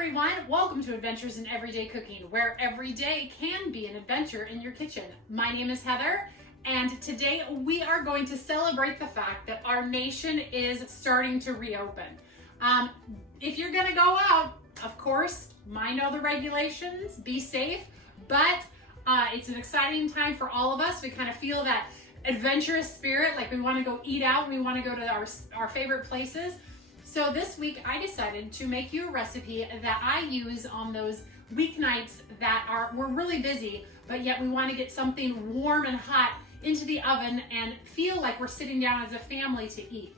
everyone, welcome to Adventures in Everyday Cooking, where every day can be an adventure in your kitchen. My name is Heather, and today we are going to celebrate the fact that our nation is starting to reopen. If you're gonna go out, of course, mind all the regulations, be safe, but it's an exciting time for all of us. We kind of feel that adventurous spirit, like we want to go eat out, we want to go to our favorite places. So this week I decided to make you a recipe that I use on those weeknights that we're really busy, but yet we want to get something warm and hot into the oven and feel like we're sitting down as a family to eat.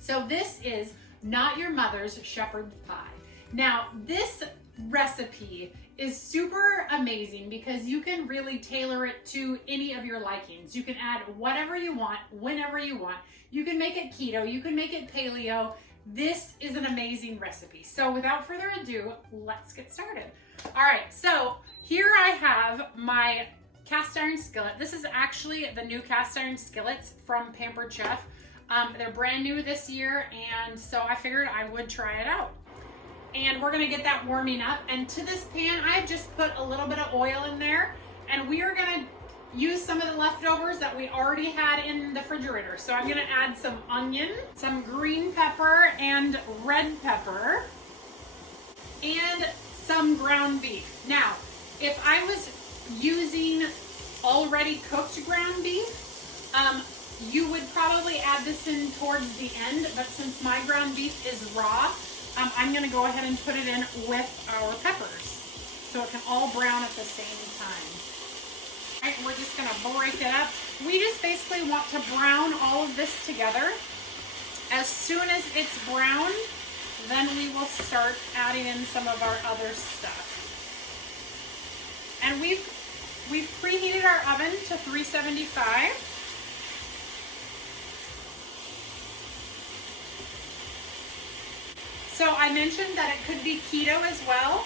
So this is Not Your Mother's Shepherd's Pie. Now this recipe is super amazing because you can really tailor it to any of your likings. You can add whatever you want, whenever you want. You can make it keto, you can make it paleo. This is an amazing recipe. So without further ado, let's get started. All right, so here I have my cast iron skillet. This is actually the new cast iron skillets from Pampered Chef. They're brand new this year, and so I figured I would try it out. And we're gonna get that warming up. And to this pan, I've just put a little bit of oil in there, and we are gonna use some of the leftovers that we already had in the refrigerator. So I'm gonna add some onion, some green pepper and red pepper, and some ground beef. Now, if I was using already cooked ground beef, you would probably add this in towards the end, but since my ground beef is raw, I'm gonna go ahead and put it in with our peppers so it can all brown at the same time. All right, we're just gonna break it up. We just basically want to brown all of this together. As soon as it's brown, then we will start adding in some of our other stuff. And we've preheated our oven to 375. So I mentioned that it could be keto as well.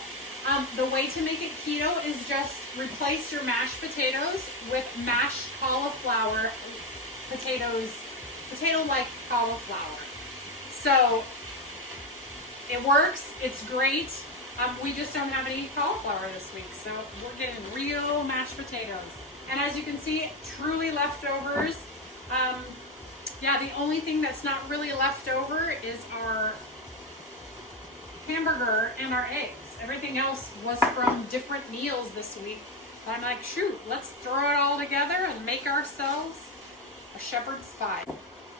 The way to make it keto is just replace your mashed potatoes with mashed cauliflower potatoes, potato-like cauliflower. So it works, it's great. We just don't have any cauliflower this week, so we're getting real mashed potatoes. And as you can see, truly leftovers. Yeah, the only thing that's not really left over is our hamburger and our eggs. Everything else was from different meals this week. But I'm like, shoot, let's throw it all together and make ourselves a shepherd's pie.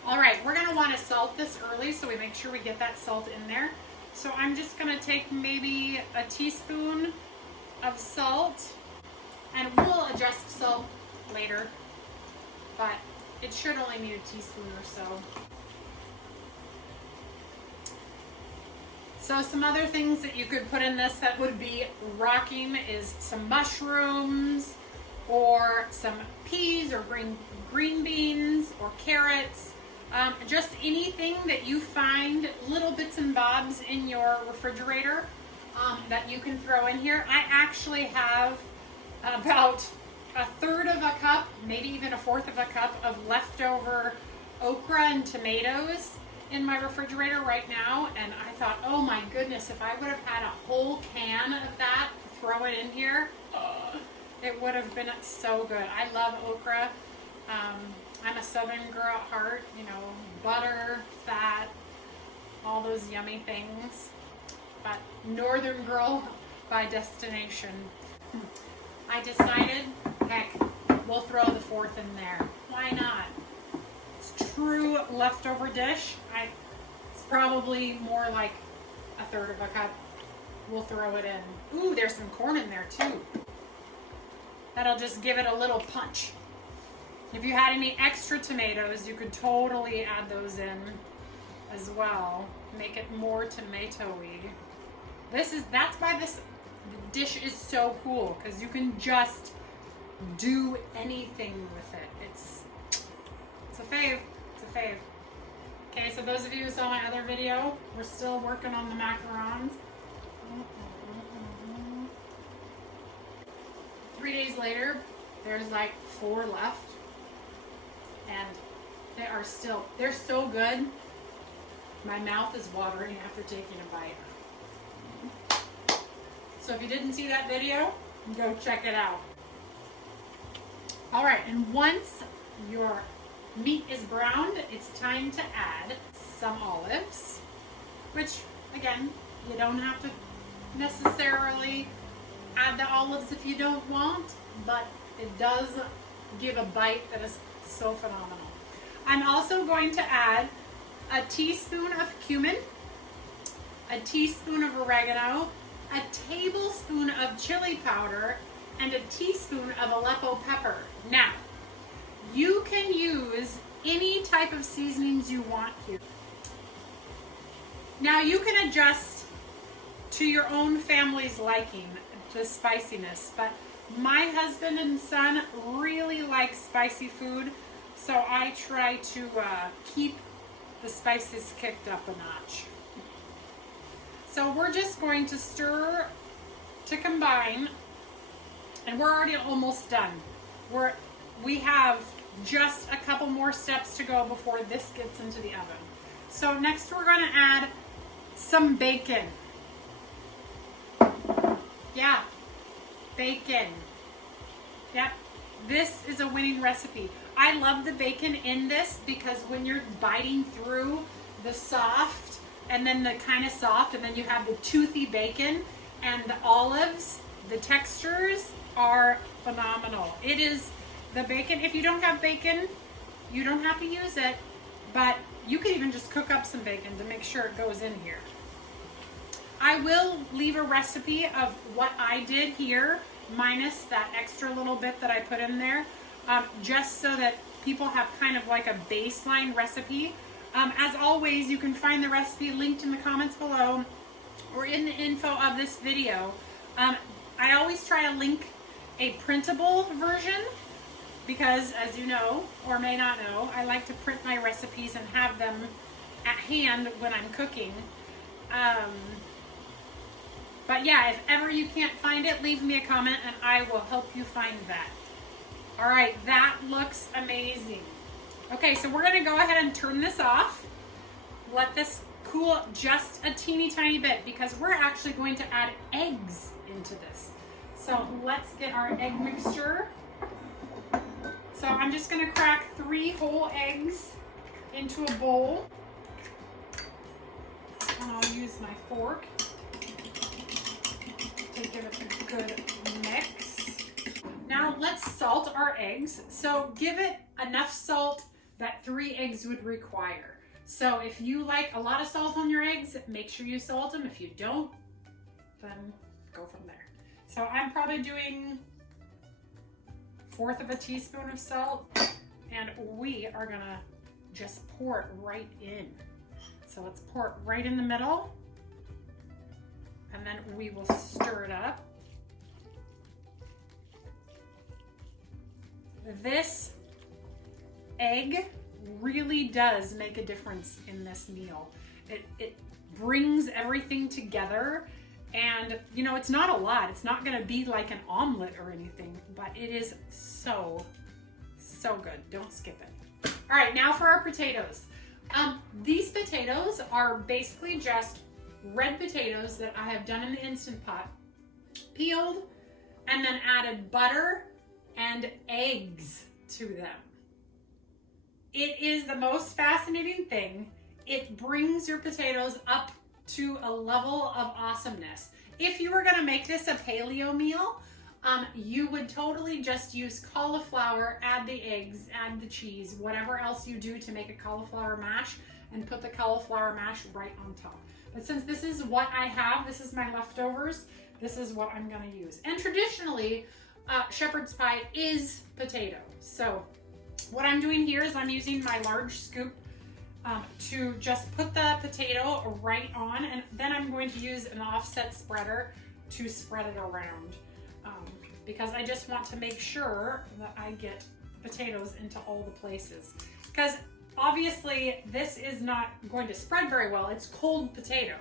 All right, we're gonna wanna salt this early so we make sure we get that salt in there. So I'm just gonna take maybe a teaspoon of salt, and we'll adjust salt later, but it should only need a teaspoon or so. So some other things that you could put in this that would be rocking is some mushrooms or some peas or green beans or carrots. Just anything that you find, little bits and bobs in your refrigerator that you can throw in here. I actually have about a third of a cup, maybe even a fourth of a cup of leftover okra and tomatoes in my refrigerator right now, and I thought, oh my goodness, if I would have had a whole can of that to throw it in here, it would have been so good. I love okra. I'm a southern girl at heart, you know, butter, fat, all those yummy things, but northern girl by destination. I decided, heck, we'll throw the fourth in there. Why not? True leftover dish. It's probably more like a third of a cup. We'll throw it in. Ooh, there's some corn in there too. That'll just give it a little punch. If you had any extra tomatoes, you could totally add those in as well. Make it more tomatoey. That's why this dish is so cool, because you can just do anything with it. It's a fave. It's a fave. Okay, so those of you who saw my other video, we're still working on the macarons. 3 days later, there's like 4 left. And they're so good. My mouth is watering after taking a bite. So if you didn't see that video, go check it out. All right, and once your meat is browned, it's time to add some olives, which again, you don't have to necessarily add the olives if you don't want, but it does give a bite that is so phenomenal. I'm also going to add a teaspoon of cumin, a teaspoon of oregano, a tablespoon of chili powder, and a teaspoon of Aleppo pepper. Now, you can use any type of seasonings you want here. Now you can adjust to your own family's liking the spiciness, but my husband and son really like spicy food, so I try to keep the spices kicked up a notch. So we're just going to stir to combine, and we're already almost done. We have just a couple more steps to go before this gets into the oven. So next we're going to add some bacon. Yeah, bacon. Yep, this is a winning recipe. I love the bacon in this because when you're biting through the soft and then the kind of soft and then you have the toothy bacon and the olives, the textures are phenomenal. It is the bacon. If you don't have bacon, you don't have to use it, but you can even just cook up some bacon to make sure it goes in here. I will leave a recipe of what I did here, minus that extra little bit that I put in there, just so that people have kind of like a baseline recipe. As always, you can find the recipe linked in the comments below or in the info of this video. I always try to link a printable version because, as you know, or may not know, I like to print my recipes and have them at hand when I'm cooking. But yeah, if ever you can't find it, leave me a comment and I will help you find that. All right, that looks amazing. Okay, so we're gonna go ahead and turn this off. Let this cool just a teeny tiny bit because we're actually going to add eggs into this. So let's get our egg mixture. So I'm just gonna crack 3 whole eggs into a bowl. And I'll use my fork to give it a good mix. Now let's salt our eggs. So give it enough salt that 3 eggs would require. So if you like a lot of salt on your eggs, make sure you salt them. If you don't, then go from there. So I'm probably doing 1/4 of a teaspoon of salt, and we are gonna just pour it right in. So let's pour it right in the middle, and then we will stir it up. This egg really does make a difference in this meal. It brings everything together, and you know, it's not a lot. It's not gonna be like an omelet or anything, but it is so good. Don't skip it. All right, now for our potatoes. These potatoes are basically just red potatoes that I have done in the Instant Pot, peeled, and then added butter and eggs to them. It is the most fascinating thing. It brings your potatoes up to a level of awesomeness. If you were gonna make this a paleo meal, you would totally just use cauliflower, add the eggs, add the cheese, whatever else you do to make a cauliflower mash, and put the cauliflower mash right on top. But since this is what I have, this is my leftovers, this is what I'm gonna use. And traditionally, shepherd's pie is potato. So what I'm doing here is I'm using my large scoop to just put the potato right on, and then I'm going to use an offset spreader to spread it around because I just want to make sure that I get potatoes into all the places. Because obviously this is not going to spread very well. It's cold potato.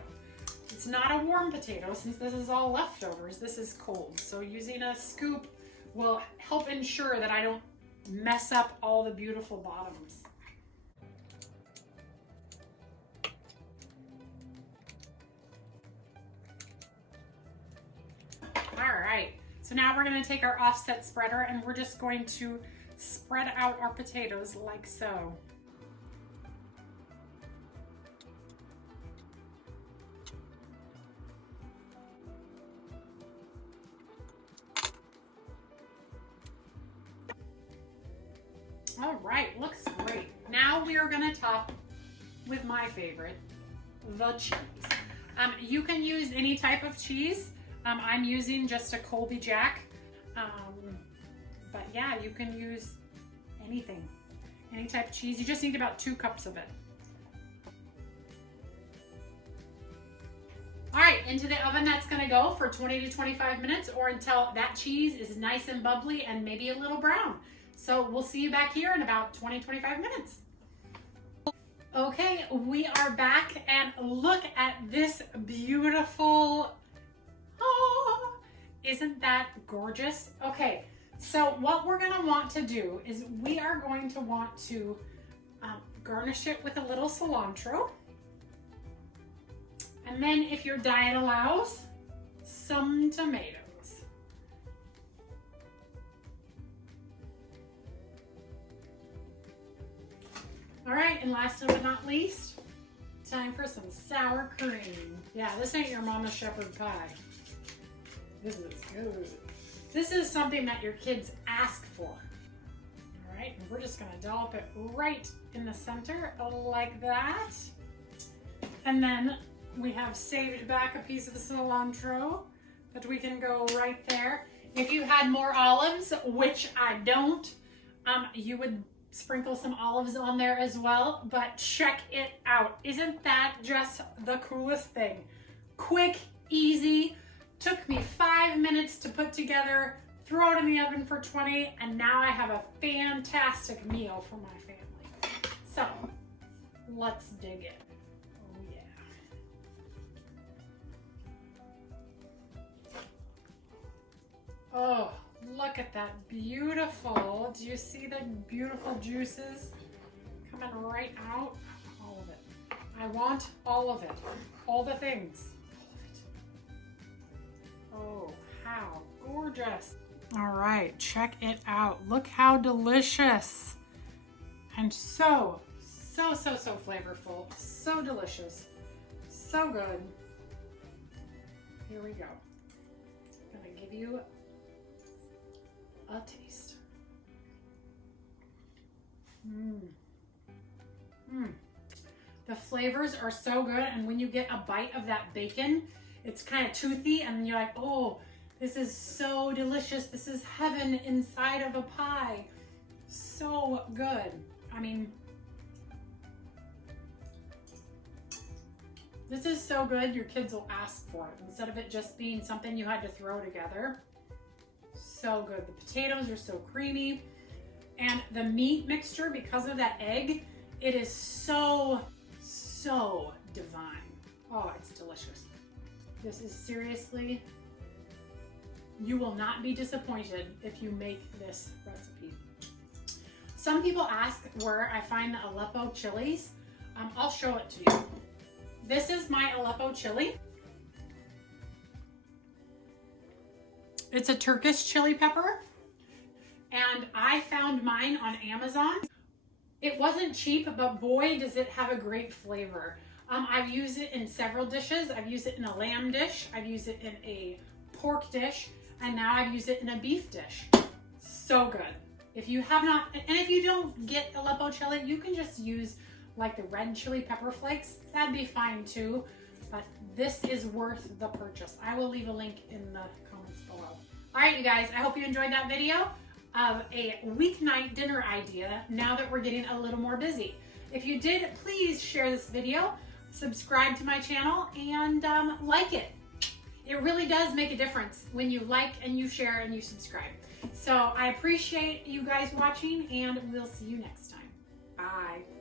It's not a warm potato since this is all leftovers. This is cold. So using a scoop will help ensure that I don't mess up all the beautiful bottoms. So now we're gonna take our offset spreader and we're just going to spread out our potatoes like so. All right, looks great. Now we are gonna top with my favorite, the cheese. You can use any type of cheese. I'm using just a Colby Jack. But yeah, you can use anything, any type of cheese. You just need about 2 cups of it. All right, into the oven that's gonna go for 20 to 25 minutes or until that cheese is nice and bubbly and maybe a little brown. So we'll see you back here in about 20, 25 minutes. Okay, we are back and look at this beautiful, oh, isn't that gorgeous? Okay, so what we're gonna want to do is we are going to want to garnish it with a little cilantro. And then if your diet allows, some tomatoes. All right, and last but not least, time for some sour cream. Yeah, this ain't your mama's shepherd pie. This is good. This is something that your kids ask for. All right, and we're just gonna dollop it right in the center like that. And then we have saved back a piece of cilantro that we can go right there. If you had more olives, which I don't, you would sprinkle some olives on there as well, but check it out. Isn't that just the coolest thing? Quick, easy, took me 5 minutes to put together, throw it in the oven for 20, and now I have a fantastic meal for my family. So, let's dig in. Oh yeah. Oh, look at that beautiful. Do you see the beautiful juices coming right out? All of it. I want all of it. All the things. All of it. Oh, how gorgeous. All right, check it out. Look how delicious. And so flavorful. So delicious. So good. Here we go. I'm gonna give you a taste. The flavors are so good, and when you get a bite of that bacon, it's kind of toothy, and you're like, oh, this is so delicious. This is heaven inside of a pie. So good. I mean, this is so good, your kids will ask for it instead of it just being something you had to throw together. So good. The potatoes are so creamy, and the meat mixture, because of that egg, it is so divine. Oh, it's delicious. This is seriously, you will not be disappointed if you make this recipe. Some people ask where I find the Aleppo chilies. I'll show it to you. This is my Aleppo chili. It's a Turkish chili pepper, and I found mine on Amazon. It wasn't cheap, but boy, does it have a great flavor. I've used it in several dishes. I've used it in a lamb dish. I've used it in a pork dish, and now I've used it in a beef dish. So good. If you have not, and if you don't get Aleppo chili, you can just use like the red chili pepper flakes. That'd be fine too, but this is worth the purchase. I will leave a link in the comments below. All right, you guys, I hope you enjoyed that video of a weeknight dinner idea now that we're getting a little more busy. If you did, please share this video, subscribe to my channel, and like it. It really does make a difference when you like and you share and you subscribe. So I appreciate you guys watching, and we'll see you next time. Bye.